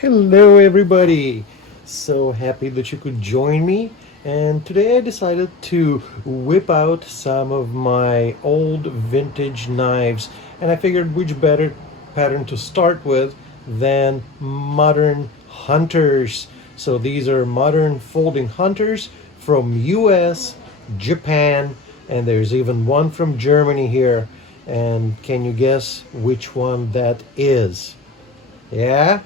Hello, everybody! So happy that you could join me. And today I decided to whip out some of my old vintage knives. And I figured which better pattern to start with than modern hunters. So these are modern folding hunters from US, Japan, and there's even one from Germany here. And can you guess which one that is? Yeah?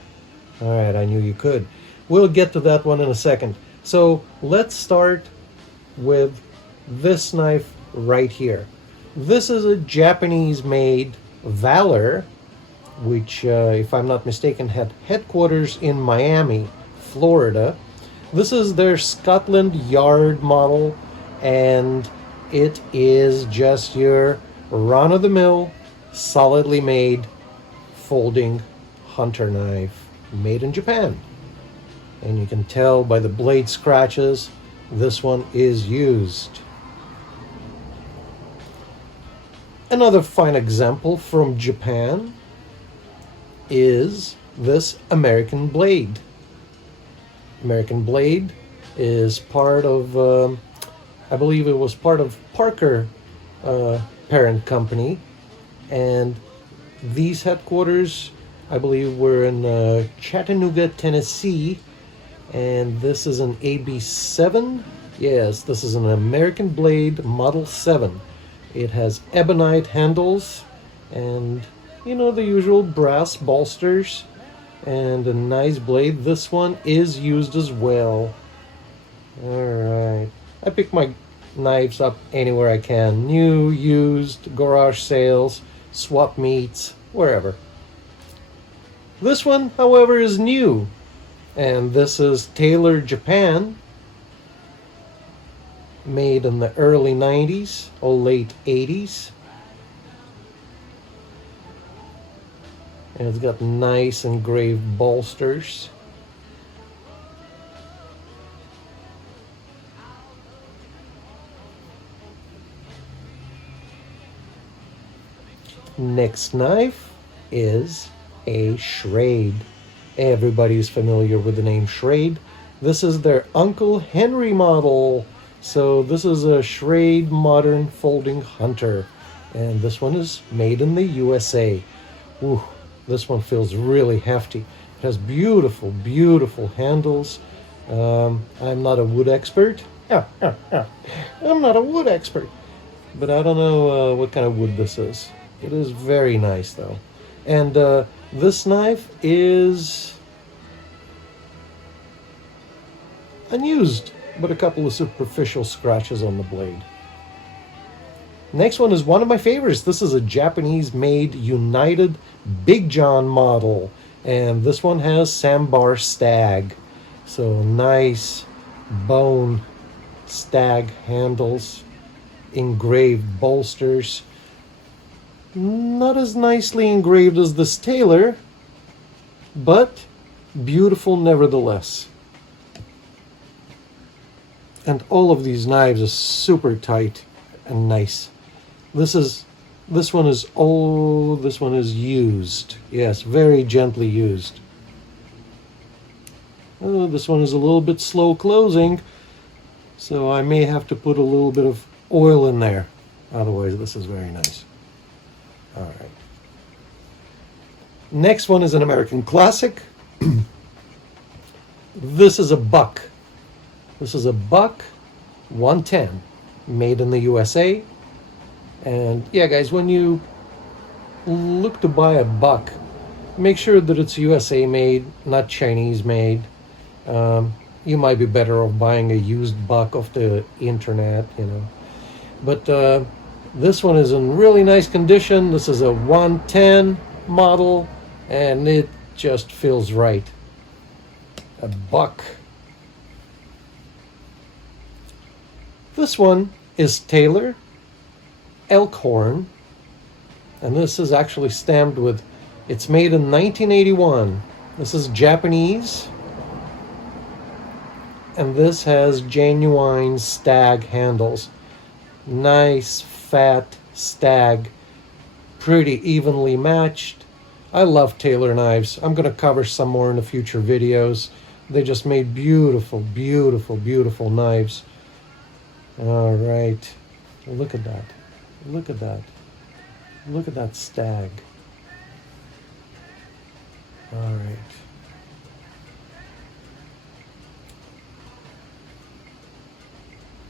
All right, I knew you could. We'll get to that one in a second. So let's start with this knife right here. This is a Japanese made Valor, which, if I'm not mistaken, had headquarters in Miami, Florida. This is their Scotland Yard model, and it is just your run of the mill, solidly made folding hunter knife made in Japan. And you can tell by the blade scratches, this one is used. Another fine example from Japan is this American Blade. American Blade is part of, I believe it was part of Parker parent company, and these headquarters I believe we're in Chattanooga, Tennessee, and this is an AB7. Yes, this is an American Blade Model 7. It has ebonite handles and, the usual brass bolsters and a nice blade. This one is used as well. Alright. I pick my knives up anywhere I can. New, used, garage sales, swap meets, wherever. This one, however, is new, and this is Taylor Japan, made in the early 90s or late 80s. And it's got nice engraved bolsters. Next knife is a Schrade. Everybody's familiar with the name Schrade. This is their Uncle Henry model. So this is a Schrade modern folding hunter. And this one is made in the USA. Ooh, this one feels really hefty. It has beautiful, beautiful handles. I'm not a wood expert. I'm not a wood expert. But I don't know what kind of wood this is. It is very nice though. And this knife is unused, but a couple of superficial scratches on the blade. Next one is one of my favorites. This is a Japanese-made United Big John model, and this one has sambar stag. So nice bone stag handles, engraved bolsters. Not as nicely engraved as this Taylor, but beautiful nevertheless. And all of these knives are super tight and nice. This one is used. Yes, very gently used. Oh, this one is a little bit slow closing, so I may have to put a little bit of oil in there. Otherwise, this is very nice. All right. Next one is an American classic. This is a Buck. This is a Buck 110, made in the USA. And yeah, guys, when you look to buy a Buck, make sure that it's USA made, not Chinese made. You might be better off buying a used Buck off the internet, But this one is in really nice condition. This is a 110 model, and it just feels right. A Buck. This one is Taylor Elkhorn, and this is actually stamped with, it's made in 1981. This is Japanese, and this has genuine stag handles. Nice fat stag, pretty evenly matched. I love Taylor knives. I'm going to cover some more in the future videos. They just made beautiful, beautiful, beautiful knives. All right. Look at that. Look at that. Look at that stag. All right.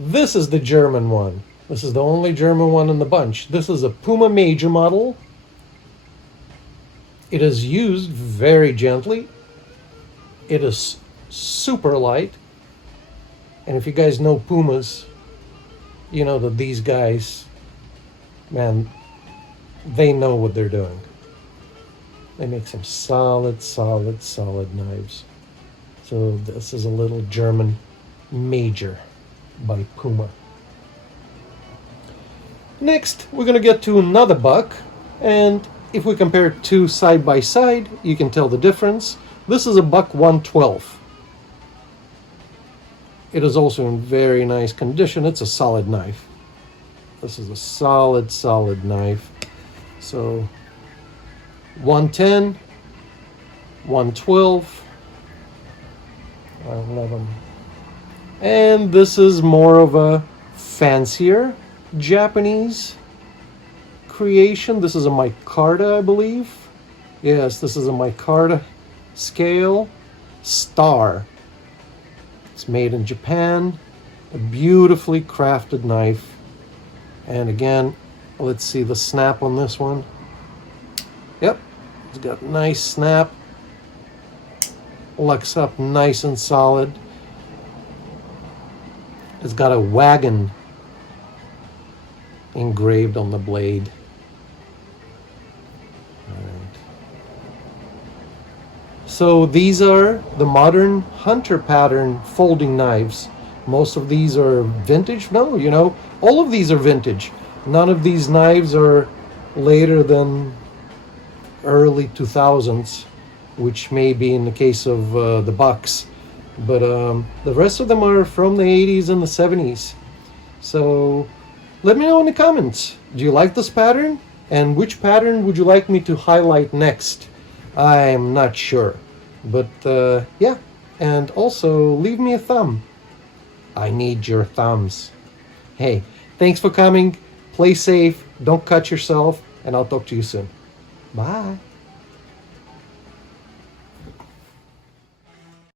This is the German one. This is the only German one in the bunch. This is a Puma Major model. It is used very gently. It is super light. And if you guys know Pumas, you know that these guys, man, they know what they're doing. They make some solid, solid, solid knives. So this is a little German Major by Puma. Next, we're going to get to another buck, and if we compare two side by side, you can tell the difference. This is a buck 112. It is also in very nice condition. It's a solid knife. This is a solid, solid knife. So 110, 112, 11. And this is more of a fancier Japanese creation. This is a micarta, I believe. Yes, this is a micarta scale star. It's made in Japan. A beautifully crafted knife. And again, let's see the snap on this one. Yep, it's got a nice snap. Locks up nice and solid. It's got a wagon engraved on the blade. All right. So these are the modern hunter pattern folding knives. Most of these are vintage. No, you know, all of these are vintage. None of these knives are later than early 2000s, which may be in the case of the bucks. But the rest of them are from the 80s and the 70s. So let me know in the comments. Do you like this pattern? And which pattern would you like me to highlight next? I'm not sure. But yeah. And also leave me a thumb. I need your thumbs. Hey, thanks for coming. Play safe. Don't cut yourself. And I'll talk to you soon. Bye.